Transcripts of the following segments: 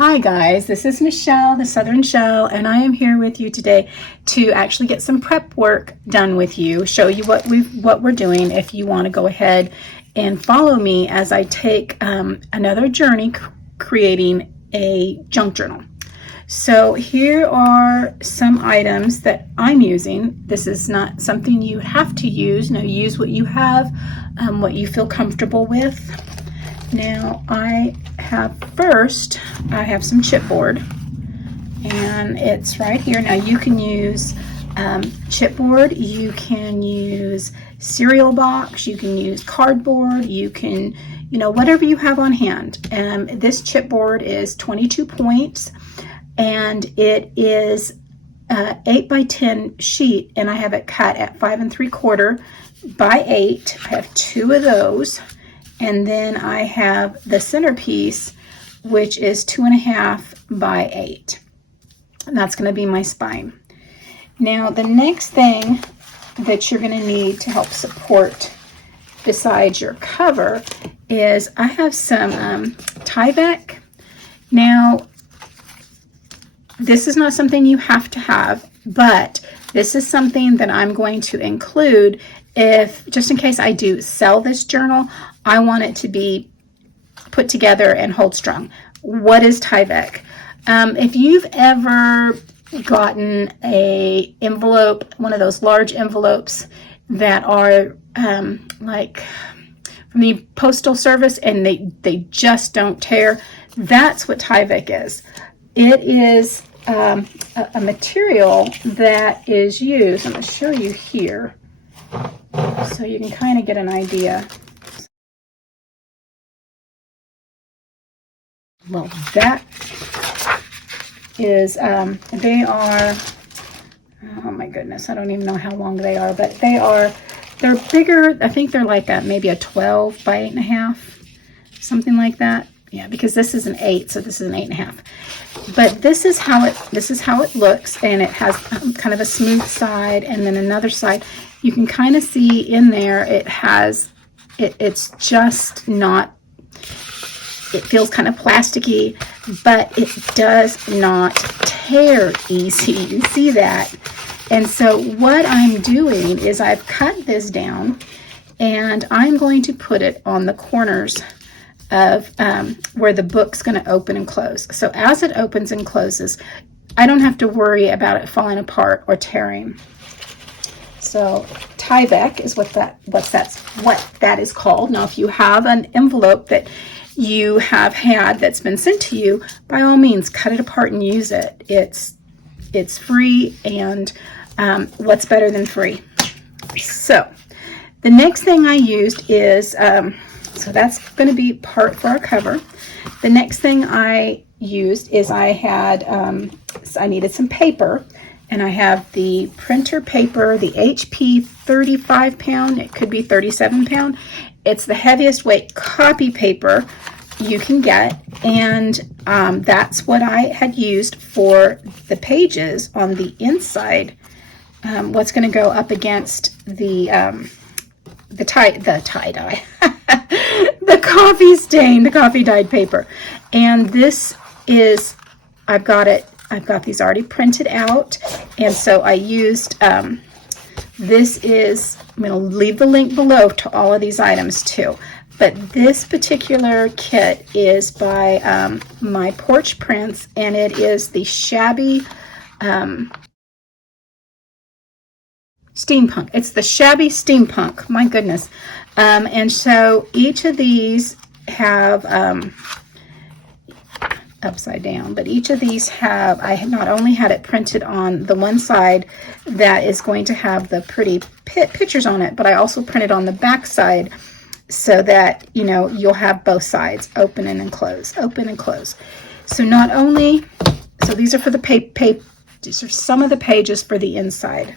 Hi guys, this is Michelle, the Southern Shell, and I am here with you today to actually get some prep work done with you, show you what we're doing if you want to go ahead and follow me as I take another journey creating a junk journal. So here are some items that I'm using. This is not something you have to use. No, use what you have, what you feel comfortable with. Now I have some chipboard, and it's right here. Now you can use chipboard, you can use cereal box, you can use cardboard, you can, whatever you have on hand. This chipboard is 22 points, and it is 8 by 10 sheet, and I have it cut at 5 3/4 by 8. I have 2 of those. And then I have the centerpiece, which is 2.5 by 8. And that's going to be my spine. Now, the next thing that you're going to need to help support besides your cover is I have some Tyvek. Now, this is not something you have to have, but this is something that I'm going to include just in case I do sell this journal. I want it to be put together and hold strong. What is Tyvek? If you've ever gotten a envelope, one of those large envelopes that are like from the postal service, and they just don't tear, that's what Tyvek is. It is a material that is used. I'm going to show you here so you can kind of get an idea. Well, that is, they are, oh my goodness, I don't even know how long they are, but they're bigger. I think they're like maybe a 12 by 8.5, something like that. Yeah, because this is an 8, so this is an 8.5. But this is how it looks, and it has kind of a smooth side and then another side. You can kind of see in there it's just not, it feels kind of plasticky, but it does not tear easy. You see that? And so what I'm doing is I've cut this down, and I'm going to put it on the corners of where the book's going to open and close. So as it opens and closes, I don't have to worry about it falling apart or tearing. So Tyvek is what that is called. Now, if you have an envelope that you have had that's been sent to you, by all means, cut it apart and use it. It's free, and what's better than free? So the next thing I used is, so that's going to be part for our cover. The next thing I used is I needed some paper, and I have the printer paper, the HP 35 pound. It could be 37 pound. It's the heaviest weight copy paper you can get, and that's what I had used for the pages on the inside. What's going to go up against the tie-dye, the coffee stain, the coffee dyed paper. And this is, I've got these already printed out, and so I used, this is, I'm going to leave the link below to all of these items too. But this particular kit is by my Porch Prints, and it is the Shabby Steampunk. It's the Shabby Steampunk. My goodness. And so each of these have upside down, but each of these have, I not only had it printed on the one side that is going to have the pretty pictures on it, but I also printed on the back side so that, you'll have both sides, open and close, open and close. So not only, so these are for the these are some of the pages for the inside.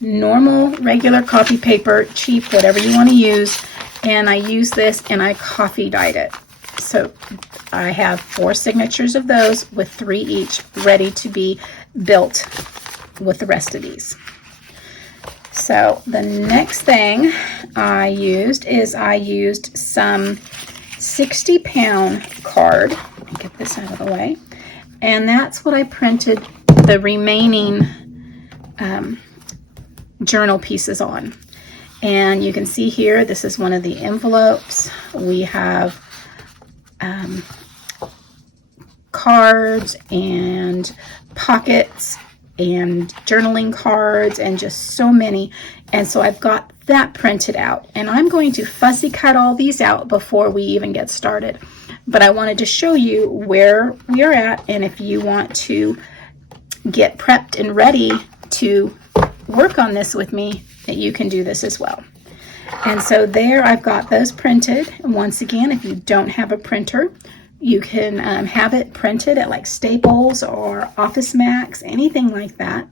Normal, regular copy paper, cheap, whatever you want to use. And I use this, and I coffee dyed it. So I have 4 signatures of those with 3 each ready to be built with the rest of these. So the next thing I used is I used some 60-pound card. Get take this out of the way. And that's what I printed the remaining journal pieces on. And you can see here, this is one of the envelopes. We have cards and pockets and journaling cards and just so many. And so I've got that printed out, and I'm going to fussy cut all these out before we even get started. But I wanted to show you where we are at, and if you want to get prepped and ready to work on this with me, that you can do this as well. And so there I've got those printed. And once again, if you don't have a printer, you can have it printed at like Staples or Office Max, anything like that.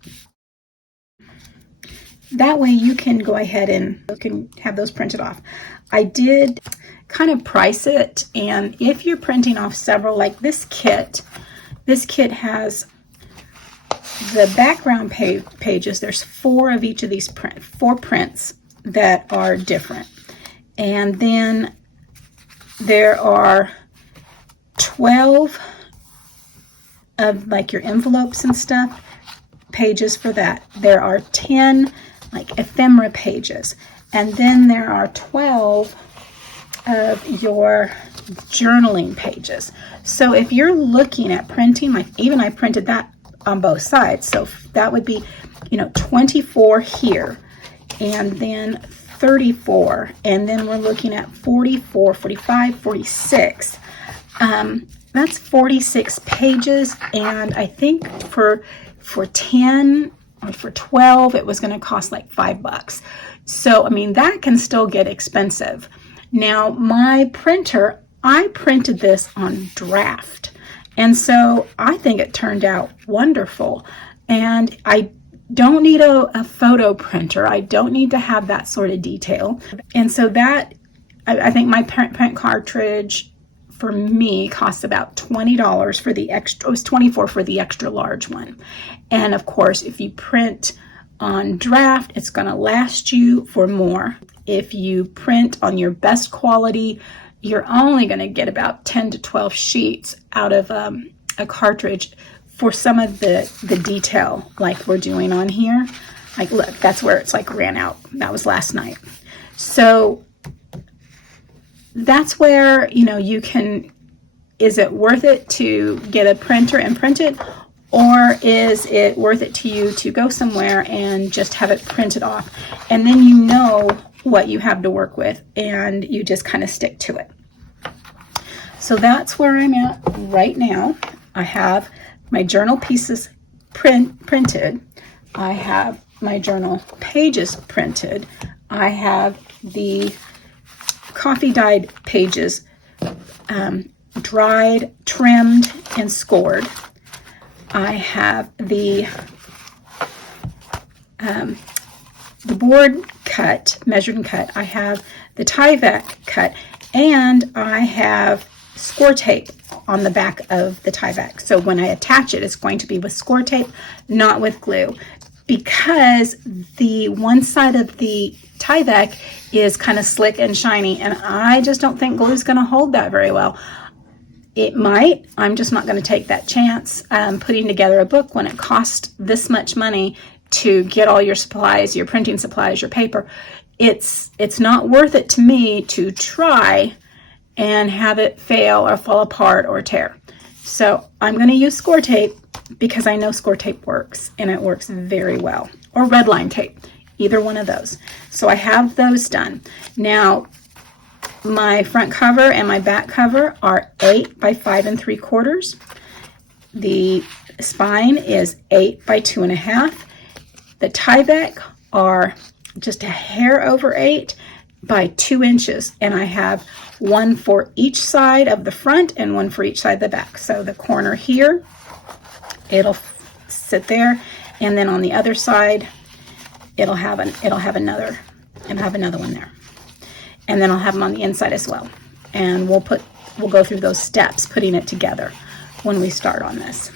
That way you can go ahead and you can have those printed off. I did kind of price it, and if you're printing off several, like this kit has the background pages. There's 4 of each of these 4 prints that are different. And then there are 12 of like your envelopes and stuff pages for that. There are 10 like ephemera pages, and then there are 12 of your journaling pages. So if you're looking at printing, like even I printed that on both sides, so that would be, you know, 24 here, and then 34, and then we're looking at 44, 45, 46. That's 46 pages, and I think for 10 or for 12 it was going to cost like $5. So I mean, that can still get expensive. Now my printer, I printed this on draft, and so I think it turned out wonderful. And I don't need a photo printer. I don't need to have that sort of detail. And so that, I think my print cartridge for me costs about $20 for the extra. It was $24 for the extra large one. And of course, if you print on draft, it's going to last you for more. If you print on your best quality, you're only going to get about 10 to 12 sheets out of a cartridge for some of the detail like we're doing on here. Like, look, that's where it's like ran out. That was last night. So that's where, you know, you can, is it worth it to get a printer and print it? Or is it worth it to you to go somewhere and just have it printed off? And then you know what you have to work with, and you just kind of stick to it. So that's where I'm at right now. I have my journal pieces printed. I have my journal pages printed. I have the coffee dyed pages dried, trimmed, and scored. I have the board cut, measured and cut. I have the Tyvek cut, and I have Scoretape on the back of the Tyvek. So when I attach it, it's going to be with Scoretape, not with glue, because the one side of the Tyvek is kind of slick and shiny, and I just don't think glue is going to hold that very well. It might. I'm just not going to take that chance putting together a book when it costs this much money to get all your supplies, your printing supplies, your paper. It's not worth it to me to try and have it fail or fall apart or tear. So I'm going to use Scoretape because I know Scoretape works, and it works very well. Or red line tape, either one of those. So I have those done. Now, my front cover and my back cover are 8 by 5 3/4. The spine is 8 by 2 1/2. The Tyvek are just a hair over 8 by 2 inches, and I have one for each side of the front and one for each side of the back. So the corner here, it'll sit there, and then on the other side, it'll have another one there. And then I'll have them on the inside as well. And we'll go through those steps putting it together when we start on this.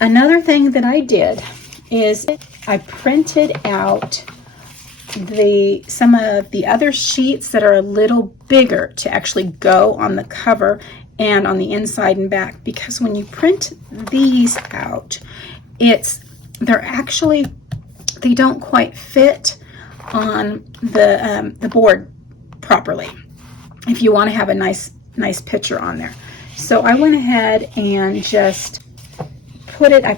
Another thing that I did is I printed out some of the other sheets that are a little bigger to actually go on the cover and on the inside and back, because when you print these out, they're actually, they don't quite fit on the board properly if you want to have a nice picture on there. So I went ahead and just put it, I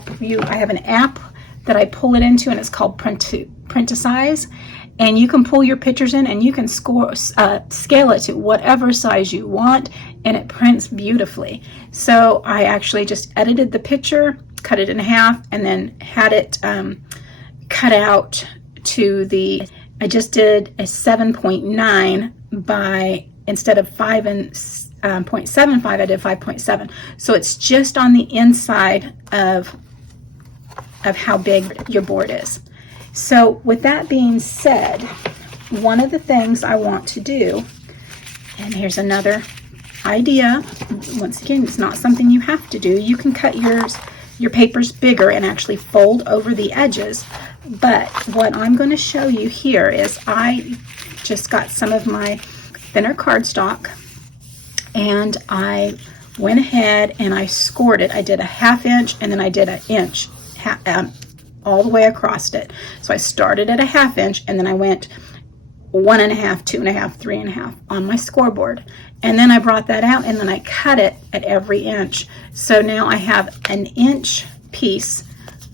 have an app that I pull it into, and it's called Print to Size, and you can pull your pictures in and you can scale it to whatever size you want, and it prints beautifully. So I actually just edited the picture, cut it in half, and then had it cut out to I just did a 7.9 by, instead of 5.75, I did 5.7. So it's just on the inside of how big your board is. So with that being said, one of the things I want to do, and here's another idea, once again, it's not something you have to do. You can cut your papers bigger and actually fold over the edges. But what I'm going to show you here is I just got some of my thinner cardstock, and I went ahead and I scored it. I did a 1/2 inch, and then I did an inch all the way across it. So I started at a 1/2 inch, and then I went 1.5, 2.5, 3.5 on my scoreboard. And then I brought that out, and then I cut it at every inch. So now I have an inch piece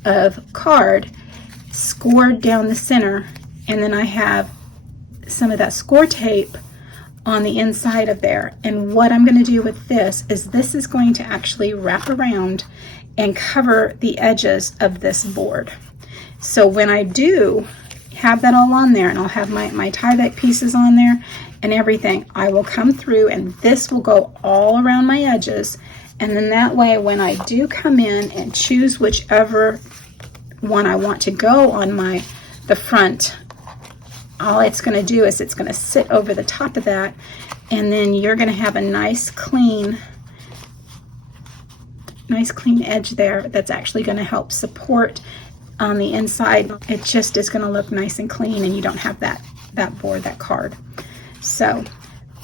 of card scored down the center, and then I have some of that Scoretape on the inside of there. And what I'm going to do with this is going to actually wrap around and cover the edges of this board. So when I do have that all on there, and I'll have my Tyvek pieces on there and everything, I will come through, and this will go all around my edges. And then that way, when I do come in and choose whichever one I want to go on the front, all it's going to do is it's going to sit over the top of that, and then you're going to have a nice clean edge there that's actually going to help support on the inside. It just is going to look nice and clean, and you don't have that board, that card. So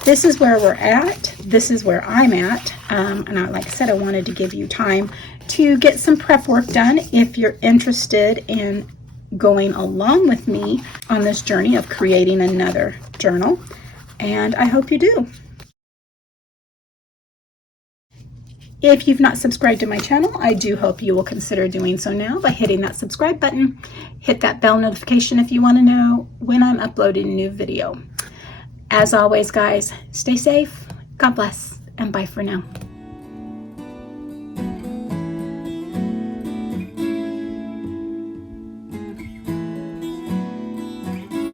this is where we're at. This is where I'm at. And like I said, I wanted to give you time to get some prep work done if you're interested in going along with me on this journey of creating another journal. And I hope you do. If you've not subscribed to my channel, I do hope you will consider doing so now by hitting that subscribe button. Hit that bell notification if you want to know when I'm uploading a new video. As always, guys, stay safe, God bless, and bye for now.